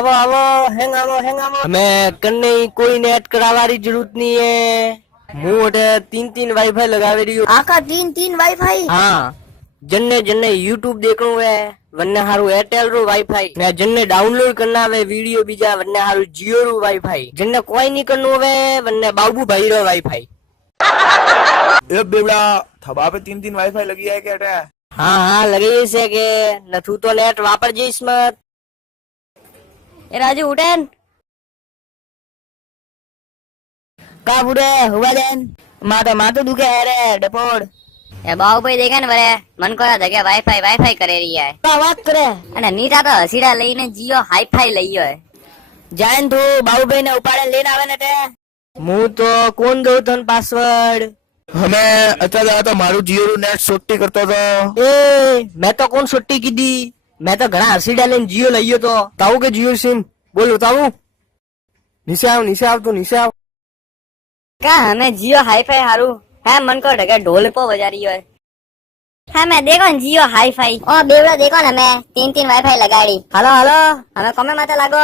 आवो आवो हैंग आवो हमें करने कोई नेट करावारी जरूरत नहीं है। मुंह उठे 3 वाईफाई लगावे रही आका 3 वाईफाई। हाँ जन्ने जन्ने यूट्यूब देखणो है वन्ने हारू एयरटेल रू वाईफाई ने जन्ने डाउनलोड करना है वीडियो बीजा वन्ने हारू जियो रू वाईफाई जन्ने कोई नहीं करनो है वन्ने बाबू भाई रो वाईफाई। ए बेवड़ा थबा पे 3 वाईफाई लगी है क्या? हाँ हाँ लगे से के नथु तो नेट वापर जईस मत। ए राजू उठेन का बुडे हुआ देन मातो दुखे है रे डपोड। ए बाहुભાઈ દેખે ને વરે મન કો જગ્યા વાઈફાઈ કરે રહી હે का बात करे અને નીતા તો હસીડા લઈને જીઓ હાઈફાઈ લઈયો હે जान तू बाबूभाई ने उपाड़े लेने आवे ने ते मु तो कोण दઉં તન પાસવર્ડ। हमें अच्छा तो मारू जियो रू नेट सोटी करता था। ए मैं तो कौन छुट्टी की दी मैं तो घना हसी डाले जियो लइयो तो ताऊ के जियो सिम बोलो ताऊ नीचे आओ तू नीचे आओ। का हमें जियो हाईफाई हारू है मन को जगह ढोल पो बजा रही है। हाँ मैं देखो न जियो हाईफाई ओ बेवड़ा देखो ना मैं 3 वाईफाई लगाड़ी। हेलो हेलो हमें कमे माते लागो।